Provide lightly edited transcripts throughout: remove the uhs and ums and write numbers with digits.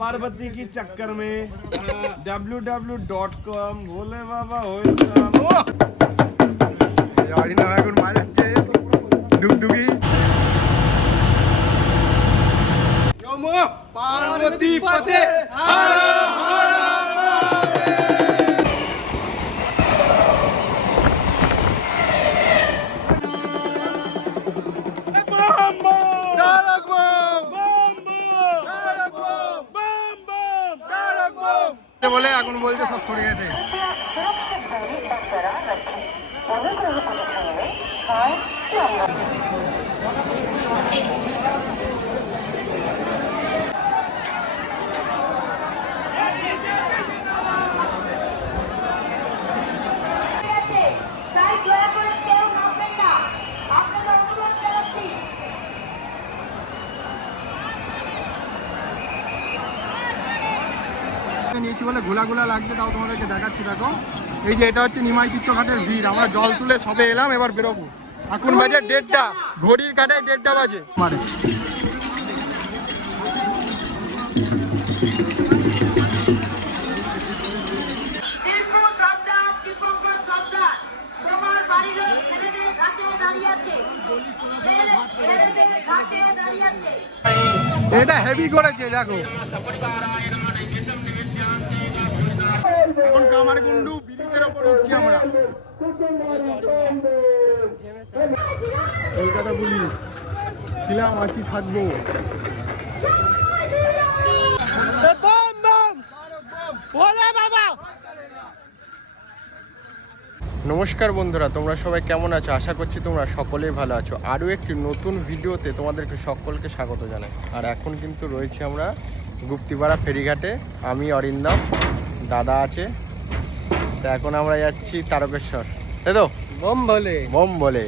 पार्वती की चक्कर में www.com भोले बाबा हो এখন বাজাচ্ছে ডুগডুগি পার্বতী পথে হর হর বলে এখন বলছে সব সরে যেতে নিয়েছি বলে গোলা গোলা লাগছে, তাও তোমাদেরকে দেখাচ্ছি। দেখো এই যে এটা হচ্ছে নিমাই তীর্থঘাটের ভিড়। আমরা জল তুলে সবে এলাম, এবার বেরোবো। এখন বাজে 1:30, ঘড়ির কাটায় 1:30 বাজে। মানে এটা হেভি করেছে দেখো। এখন কামারকুণ্ডু ব্রিজের ওপর উঠছি আমরা। কলকাতা পুলিশ ছিলাম, আছি, থাকবো। নমস্কার বন্ধুরা, তোমরা সবাই কেমন আছো? আশা করছি তোমরা সকলেই ভালো আছো। আরও একটি নতুন ভিডিওতে তোমাদেরকে সকলকে স্বাগত জানাই। আর এখন কিন্তু রয়েছি আমরা গুপ্তিপাড়া ফেরিঘাটে। আমি অরিন্দম, দাদা আছে। তো এখন আমরা যাচ্ছি তারকেশ্বর, তাই তো? বম বলে বম বলে।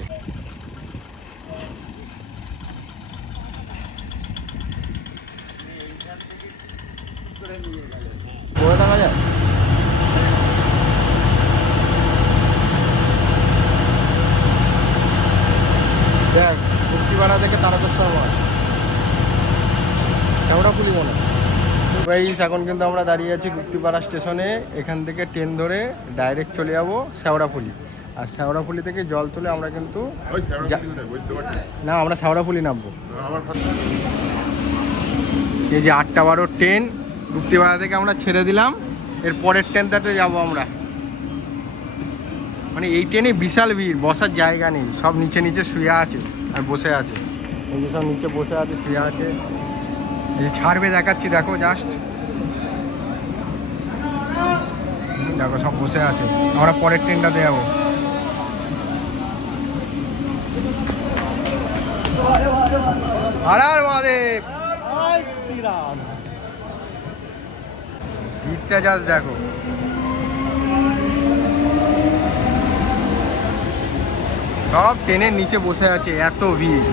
কোথায় দেখা যায়? দেখ, গুপ্তিপাড়া থেকে তারকেশ্বর শ্যাওড়াফুলি মনে হয়। এখন কিন্তু আমরা দাঁড়িয়ে আছি গুপ্তিপাড়া স্টেশনে। এখান থেকে ট্রেন ধরে ডাইরেক্ট চলে যাবো শ্যাওড়াফুলি। আর শ্যাওড়াফুলি থেকে জল তুলে আমরা কিন্তু না, আমরা শ্যাওড়াফুলি নামবো। এই যে 8:12 ট্রেন গুপ্তিপাড়া থেকে আমরা ছেড়ে দিলাম। এর পরের ট্রেনটাতে যাবো আমরা। মানে এই ট্রেনে বিশাল ভিড়, বসার জায়গা নেই, সব নিচে নিচে শুয়ে আছে আর বসে আছে। এই যে সব নিচে বসে আছে, শুয়ে আছে। এই যে ছাড়বে দেখাচ্ছি, দেখো জাস্ট দেখো, সব বসে আছে। আমরা পরের ট্রেনটাতে যাবো। হর হর মহাদেব, শ্রীরাম। ভিড়টা জাস্ট দেখো। সব ট্রেনের নিচে বসে আছে, এত ভিড়।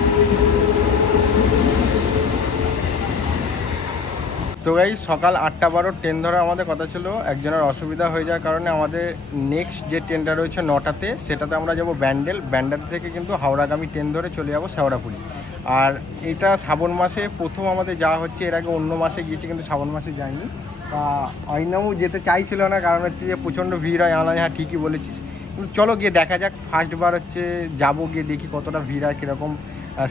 তো গাইস, সকাল 8:12 ট্রেন ধরা আমাদের কথা ছিল। একজনের অসুবিধা হয়ে যাওয়ার কারণে আমাদের নেক্সট যে ট্রেনটা রয়েছে 9টাতে, সেটাতে আমরা যাব ব্যান্ডেল। ব্যান্ডেল থেকে কিন্তু হাওড়াগামী ট্রেন ধরে চলে যাবো শ্যাওড়াফুলি। আর এটা শ্রাবণ মাসে প্রথম আমাদের যাওয়া হচ্ছে। এর আগে অন্য মাসে গিয়েছি, কিন্তু শ্রাবণ মাসে যাইনি। তা অরিন্দমও যেতে চাইছিল না, কারণ হচ্ছে যে প্রচণ্ড ভিড় হয়। আনলাম, হ্যাঁ ঠিকই বলেছিস, কিন্তু চলো গিয়ে দেখা যাক। ফার্স্টবার হচ্ছে যাবো, গিয়ে দেখি কতটা ভিড় আর কীরকম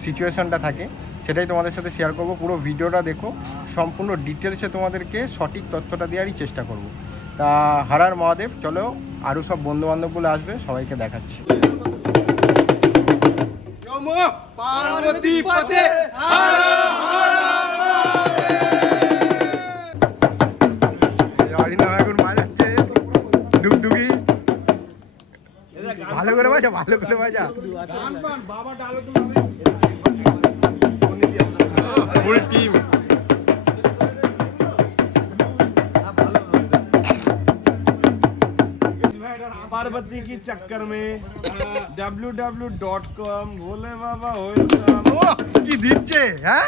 সিচুয়েশনটা থাকে, সেটাই তোমাদের সাথে শেয়ার করব। পুরো ভিডিওটা দেখো, সম্পূর্ণ ডিটেলসে তোমাদেরকে সঠিক তথ্যটা দেওয়ারই চেষ্টা করব। তা হর হর মহাদেব। চলো, আরও সব বন্ধুবান্ধবগুলো আসবে, সবাইকে দেখাচ্ছি। পার্বতী পথে হর হর এখন বাজাচ্ছে ডুগডুগি। ভালো করে বাজা, ভালো করে বাজা। Full team. पार्वती की चक्कर में www.com भोले बाबा हो কি দিচ্ছে। হ্যাঁ,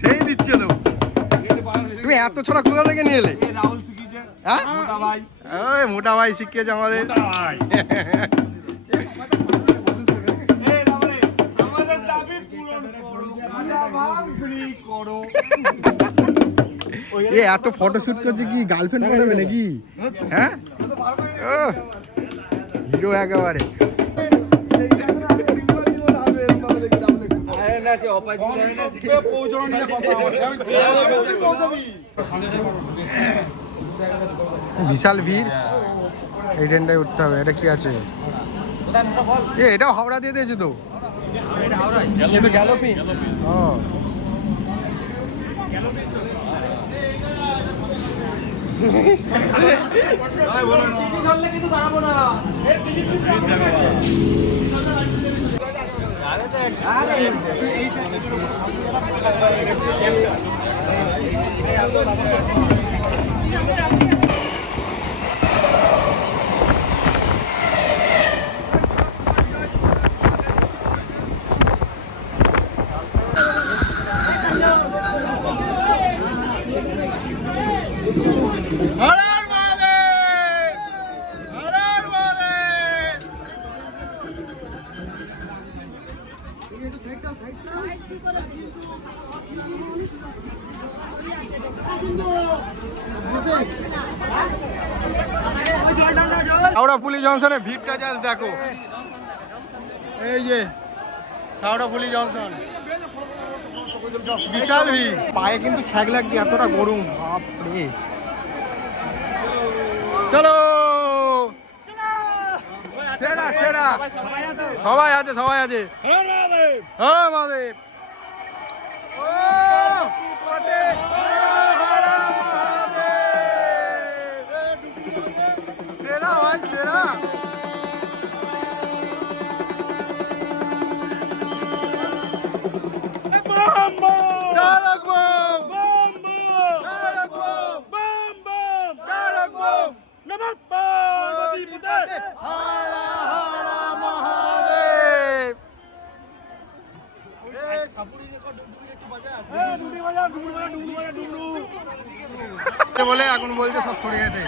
সেই দিচ্ছে তো। তুমি এত ছোড়া কোথা থেকে নিয়ে এলে? রাহুল শিখিয়েছে। হ্যাঁ, মোটা ভাই। ওই মোটা ভাই শিখিয়েছে আমাদের। আমাদের দাবি পূরণ করো, গাঁজা ভাঙ ফ্রি করো। এ এত ফটোশুট করছে কি গার্লফ্রেন্ড বানাবে নাকি? হ্যাঁ হিরো একেবারে। বিশাল ভিড়, এই ট্রেনটায় উঠতে হবে। এটা কি আছে? এটাও হাওড়া দিয়ে দিয়েছে তো, কিন্তু গ্যালোপিং। ও হাওড়া পুলিশ জংশনে ভিড়টা জাস্ট দেখো, এই যে হাওড়া পুলিশ জংশন, বিশাল ভিড়। পায়ে কিন্তু ছ্যাগ লাগছে, এতটা গরম, বাপরে। চলো সেরা সেরা, সবাই আছে সবাই আছে। হ্যাঁ মহাদেব, সেরা ভাই সেরা। বলে এখন বলছে সব সরে যেতে।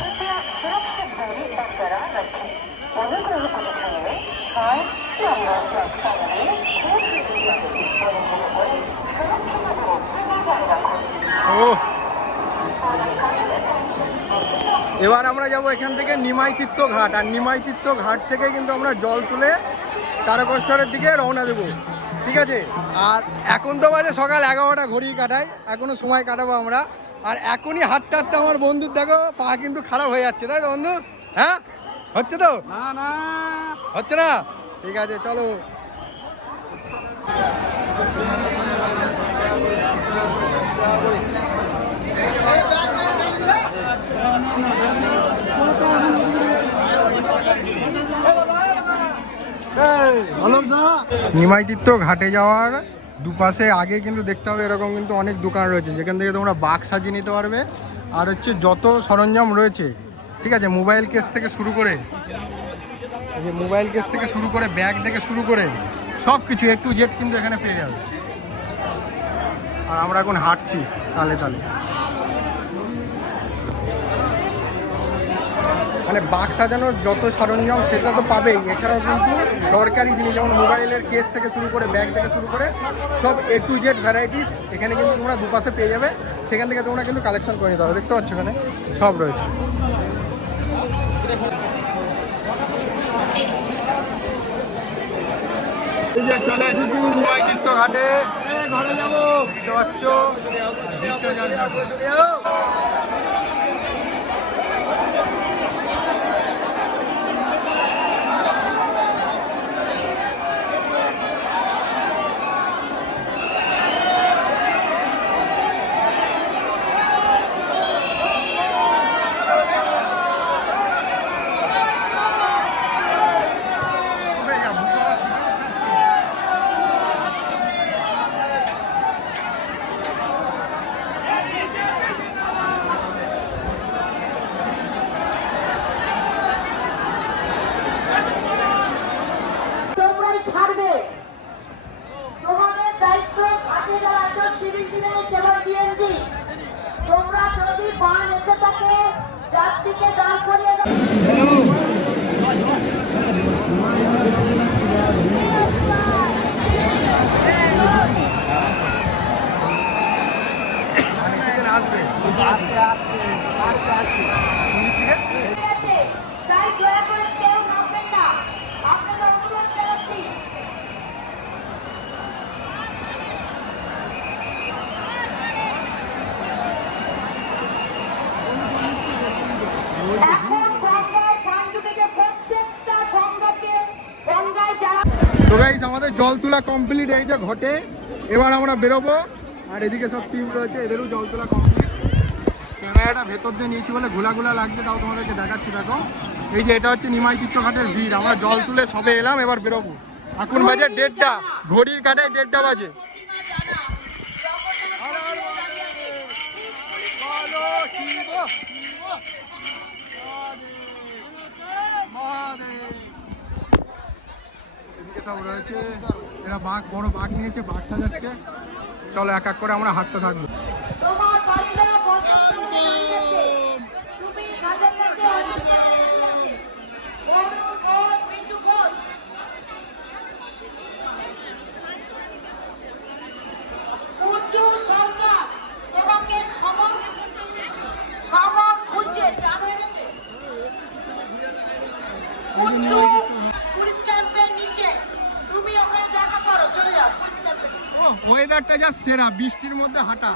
এবার আমরা যাব এখান থেকে নিমাই তীর্থ ঘাট, আর নিমাই তীর্থ ঘাট থেকে কিন্তু আমরা জল তুলে তারকেশ্বরের দিকে রওনা দেবো, ঠিক আছে? আর এখন তো বাজে সকাল 11টা, ঘড়ি কাটাই, এখনো সময় কাটাবো আমরা। আর এখনই হাঁটতে হাঁটতে আমার বন্ধুর দেখো পা কিন্তু খারাপ হয়ে যাচ্ছে, তাই তো বন্ধু? হ্যাঁ হচ্ছে তো? না হচ্ছে না, ঠিক আছে চলো। নিমাই তীর্থ ঘাটে যাওয়ার দুপাশে আগে কিন্তু দেখতে হবে এরকম কিন্তু অনেক দোকান রয়েছে, যেখান থেকে তোমরা বাগ সাজিয়ে নিতে পারবে। আর হচ্ছে যত সরঞ্জাম রয়েছে, ঠিক আছে, মোবাইল কেস থেকে শুরু করে, মোবাইল কেস থেকে শুরু করে ব্যাগ থেকে শুরু করে সব কিছু A to Z কিন্তু এখানে পেয়ে যাবে। আর আমরা এখন হাঁটছি তালে তালে, মানে বাগ সাজানোর যত সরঞ্জাম সেটা তো পাবেই, এছাড়াও কিন্তু দরকারি জিনিস যেমন মোবাইলের কেস থেকে শুরু করে ব্যাগ থেকে শুরু করে সব A to Z ভ্যারাইটিস এখানে কিন্তু তোমরা দুপাশে পেয়ে যাবে। সেখান থেকে তোমরা কিন্তু কালেকশন করে নিতে হবে, দেখতে পাচ্ছ এখানে সব রয়েছে। এই যে চলে এসেছি নিমাই তীর্থ ঘাটে, ঘরে যাবো, দেখতে পাচ্ছ। তোমরা যদি বান এসে থাকে যাত্রীকে দান করিয়ে আসবে তাই দয়া করে কেউ নামবেন না, আপনাদের অনুরোধ জানাচ্ছি। এখন গঙ্গায় পাণ্ডু থেকে প্রত্যেকটা গঙ্গায় যারা তো গাইস আমাদের জল তোলা কমপ্লিট এই যে ঘটে, এবার আমরা বেরোবো। আর এদিকে সব টিম রয়েছে, এদেরও জল তোলা কমপ্লিট। ক্যামেরাটা ভেতর দিয়ে নিয়েছি বলে ঘোলা লাগছে, তাও তোমাদেরকে দেখাচ্ছি। দেখো এই যে এটা হচ্ছে নিমাই তীর্থঘাটের ভিড়। আমরা জল তুলে সবে এলাম, এবার বেরোবো। এখন বাজে 1:30, ঘড়ির কাঁটায় 1:30 বাজে। এদিকে সব রয়েছে, এরা বাঘ, বড় বাঘ নিয়েছে, বাঘ সাজাচ্ছে। চলো এক এক করে আমরা হাঁটতে থাকবো। তোমার বাড়িতে বসন্ত তুমি কাজের কাছে উর্দু সরকার তোমাকে খবর খুঁজছে, জানো এনেছে উর্দু পুলিশ ক্যাম্পের নিচে, তুমি ওখানে দেখা করো, চলে যাও পুলিশ ক্যাম্পে। ও ওয়েদারটা যা সেরা, বৃষ্টির মধ্যে হাঁটা।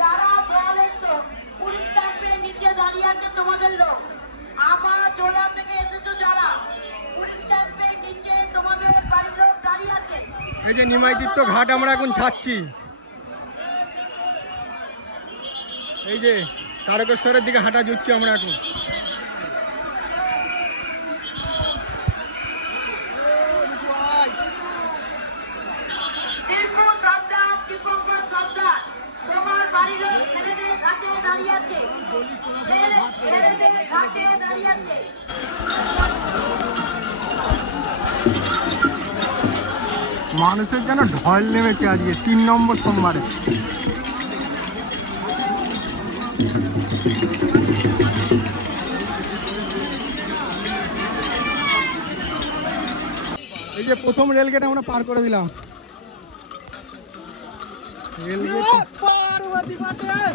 যারা জল এসছো পুলিশ ক্যাম্পের নিচে দাঁড়িয়ে আছে তোমাদের লোক। আমার জোলা থেকে এসেছো যারা পুলিশ ক্যাম্পের নিচে তোমাদের বাড়ির লোক দাঁড়িয়ে আছে। এই যে নিমাই তীর্থ ঘাট আমরা এখন ছাড়ছি। এই যে তারকেশ্বরের দিকে হাঁটা জুটছি আমরা এখন। টিপু সর্দার, টিপঙ্কর সর্দার তোমার বাড়ির লোক ছেলেদের ঘাটে দাঁড়িয়ে আছে, ছেলেদের ঘাটে দাঁড়িয়ে আছে। মানুষের যেন ঢল নেমেছে আজকে 3 নম্বর সোমবারে। এই যে প্রথম রেলগেট আমরা পার করে দিলাম। রেলগেট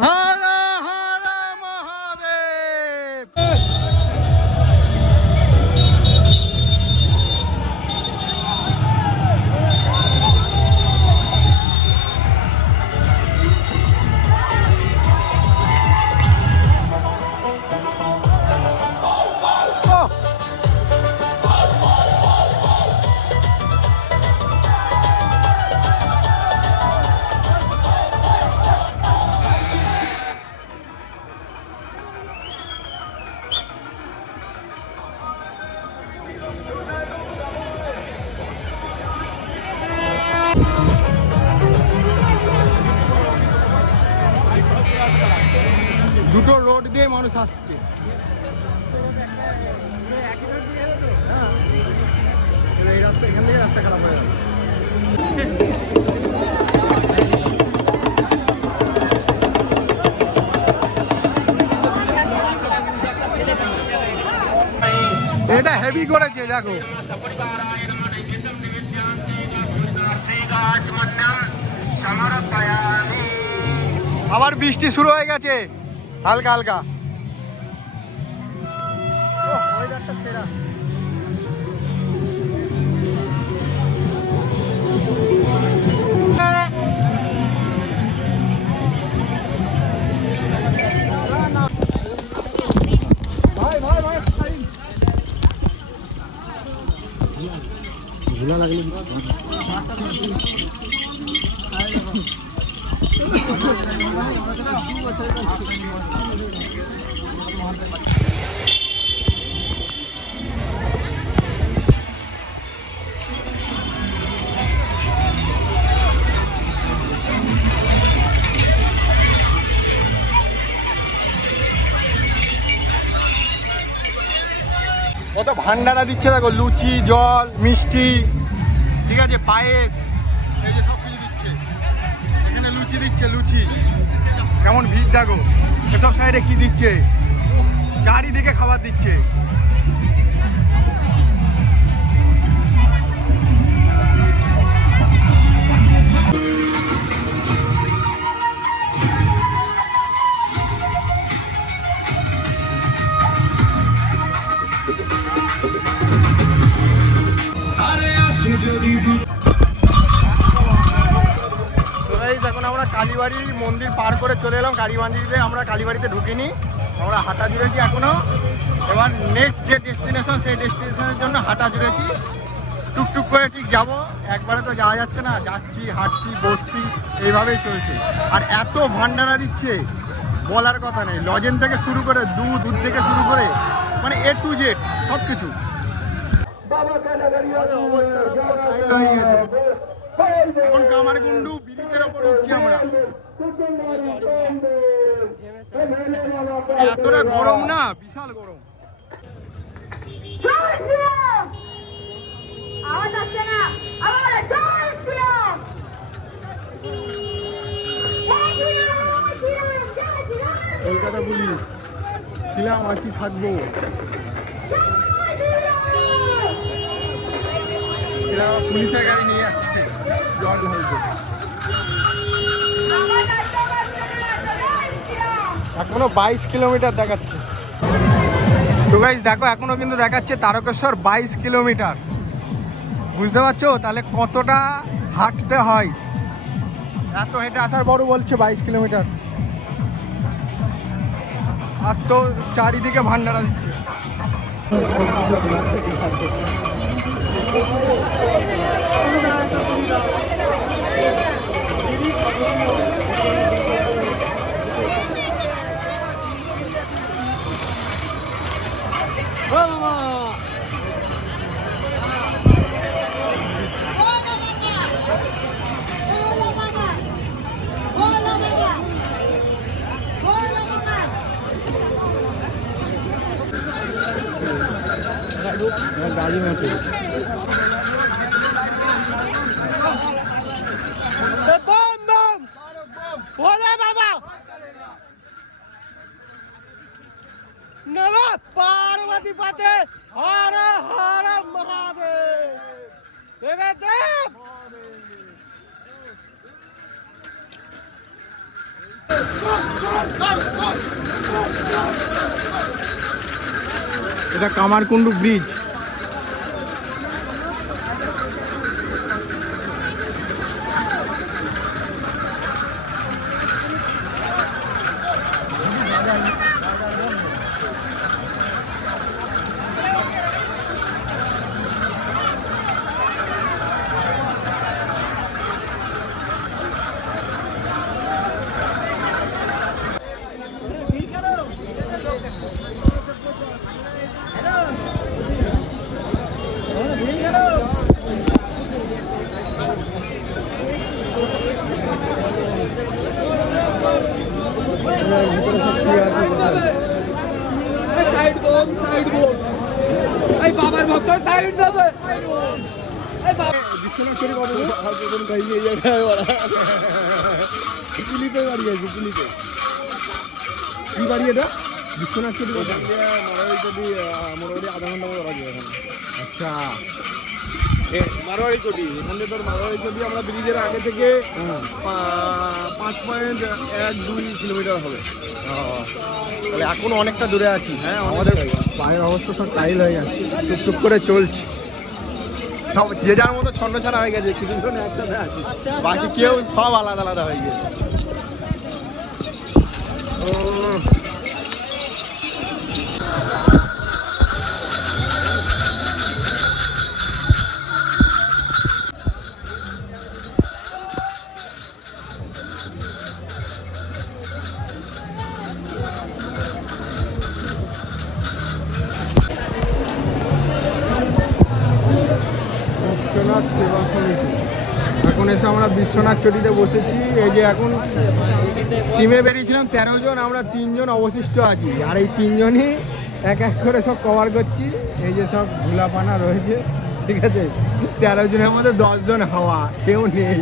হর হর মহাদেব। দুটো রোড দিয়ে মানুষ আসছে। এই রাস্তা, এখান থেকে রাস্তা খারাপ হয়ে যাবে। এটা হেভি করেছে দেখো। আবার বৃষ্টি শুরু হয়ে গেছে হালকা হালকা। ওয়েদারটা সেরা। ভাই ভাই ভাই ভুলা লাগলে কত ভান্ডারা দিচ্ছে দেখো, লুচি, জল, মিষ্টি, ঠিক আছে, পায়েস, এই যে সব কিছু দিচ্ছে। এখানে লুচি দিচ্ছে, লুচি, কেমন ভিড় দেখো। এসব সাইডে কি দিচ্ছে, চারিদিকে খাবার দিচ্ছে। এখন আমরা কালীবাড়ি মন্দির পার করে চলে এলাম। কালীবাড়িতে আমরা কালীবাড়িতে ঢুকিনি, আমরা হাঁটা জুড়েছি এখনো। এবার নেক্সট যে ডেস্টিনেশন, সেই ডেস্টিনেশনের জন্য হাঁটা জুড়েছি। টুকটুক করে ঠিক যাব, একবারে তো যাওয়া যাচ্ছে না, যাচ্ছি, হাঁটছি, বসছি, এইভাবেই চলছে। আর এত ভান্ডারা দিচ্ছে বলার কথা নেই, লজেন থেকে শুরু করে দুধ থেকে শুরু করে মানে A to Z সব কিছু। এখন কামারকুণ্ডু ব্রিজের ওপর উঠছি আমরা। এতটা গরম না, বিশাল গরম। কলকাতা পুলিশ ছিলাম, আছি, থাকবো। এরা পুলিশের গাড়ি নিয়ে যাচ্ছে জল ঢালতে। এখনো 22 কিলোমিটার দেখাচ্ছে। তো গাইস দেখো, এখনো কিন্তু দেখাচ্ছে তারকেশ্বর 22 কিলোমিটার। বুঝতে পারছো তাহলে কতটা হাঁটতে হয়। এত হেঁটে আসার বড় বলছে 22 কিলোমিটার। আর তো চারিদিকে ভান্ডারা দিচ্ছে। गाड़ी में थे भोले बाबा नमः पार्वती पते हर हर महादेव देव। এটা কামারকুণ্ডু ব্রিজ। बाबर भक्त साइड दबे বিশ্বনাথ চুরি কত কোন কই নিয়ে যায় ওরা পুলিতে বাড়ি আছে পুলিতে কি বাড়ি এটা বিশ্বনাথ চুরি কত মারাই যদি মোটামুটি আধা ঘন্টা মতো লাগে এখন আচ্ছা মারোয়ারি চটি এখানে তোর মারোয়ারি চটি আমরা ব্রিজের আগে থেকে 5.12 কিলোমিটার হবে তাহলে এখনো অনেকটা দূরে আছি হ্যাঁ আমাদের পায়ের অবস্থা সব টাইল হয়ে যাচ্ছে টুকটুক করে চলছি সব যে যার মতো ছন্ন ছাড়া হয়ে গেছে কিছুজন একসাথে আছে বাকি কেউ সব আলাদা আলাদা হয়ে গেছে বিশ্বনাথ সেবা সমিতি এখন এসে আমরা বিশ্বনাথ চটিতে বসেছি এই যে এখন টিমে বেরিয়েছিলাম 13 জন আমরা 3 জন অবশিষ্ট আছি আর এই 3 জনই এক এক করে সব কভার করছি। এই যে সব ধুলাপানা রয়েছে, ঠিক আছে। 13 জনের মধ্যে 10 জন হাওয়া, কেউ নেই,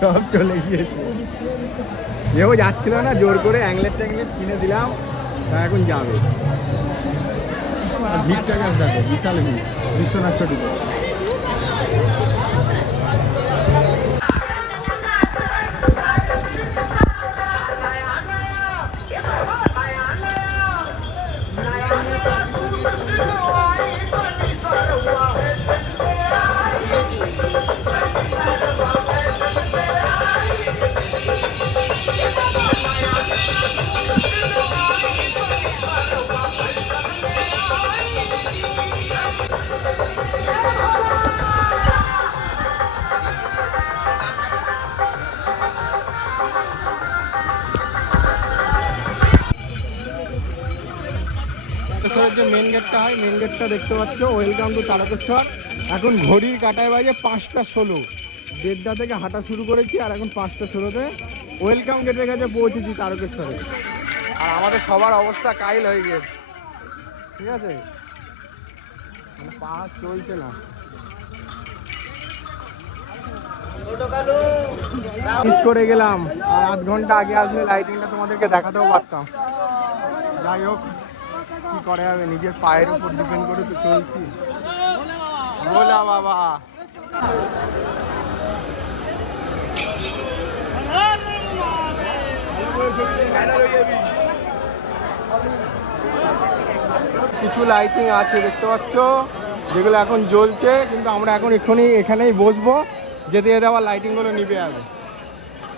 সব চলে গিয়েছে। কেউ যাচ্ছিল না, জোর করে অ্যাংলেট ট্যাংলেট কিনে দিলাম, তা এখন যাবে। ভিড়টা গাছ দেখো, বিশাল ভিড় বিশ্বনাথ চটিতে। তারকেশ্বরের যে মেন গেটটা হয়, মেন গেটটা দেখতে পাচ্ছ, ওয়েলকাম টু তারকেশ্বর। এখন ঘড়ির কাঁটায় বাজে 5টা 16, 1:30 থেকে হাঁটা শুরু করেছি, আর এখন 5টা 16-তে ওয়েলকাম গেটের কাছে পৌঁছেছি তারকেশ্বরে। আর আমাদের সবার অবস্থা কাইল হয়ে গেছে, ঠিক আছে, মানে পা চলছে না। মিস করে গেলাম, আর আধ ঘন্টা আগে আসলে লাইটিংটা তোমাদেরকে দেখাতেও পারতাম। যাই হোক, কি করে যাবে, নিজের পায়ের উপর ডিপেন্ড করে তো চলছি। বলা বাবা, কিছু লাইটিং আছে দেখতে পাচ্ছ, যেগুলো এখন জ্বলছে, কিন্তু আমরা এখন এখানেই বসবো, যেতে যেতে আবার লাইটিংগুলো নিভে যাবে,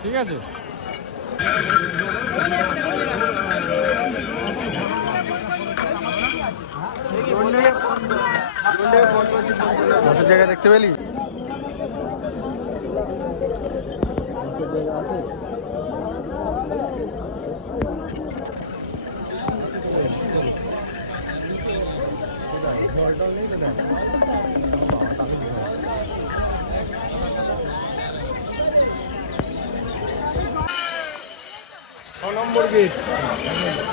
ঠিক আছে। বসার জায়গা দেখতে পেলি? নম্বর গেট,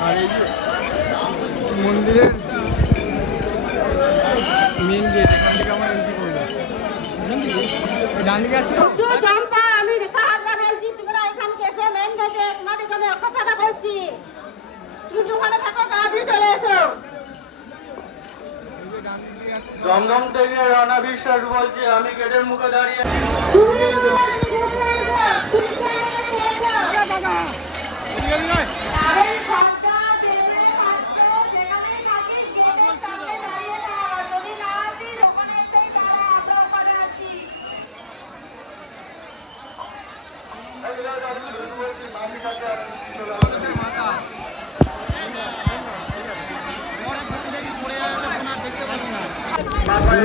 আর এই মন্দিরের মেন গেট, এখান থেকে আমরা এন্ট্রি করলাম। ডান দিকে আছে চম্পা, আমি রেখা হাজরা বলছি, তোমরা এখানকে এসে মেন গেটে তোমাদের জন্য কথাটা বলছি, তুমি ওখানে থাকো, তাড়াতাড়ি চলে এসো। দমদম থেকে রানা বিশ্বাস বলছি, আমি গেটের মুখে দাঁড়িয়ে। দু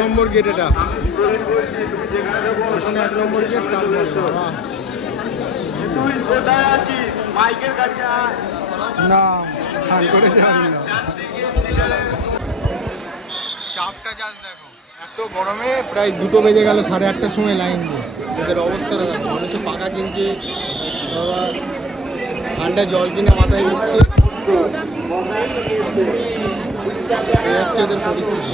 নম্বর গেট, এটা এখন 1 নম্বর গেট। তুই কোথায় আছিস? মাইকের কাছে আয়। না, ছান করে জানি না। চাপটা জাস্ট দেখো, এত গরমে প্রায় 2টো বেজে গেল, 8:30টার সময় লাইন দিয়ে। এদের অবস্থাটা দেখো, মানুষে পাকা কিনছে, আবার ঠান্ডা জল কিনে মাথায় উঠছে, এই হচ্ছে এদের পরিস্থিতি।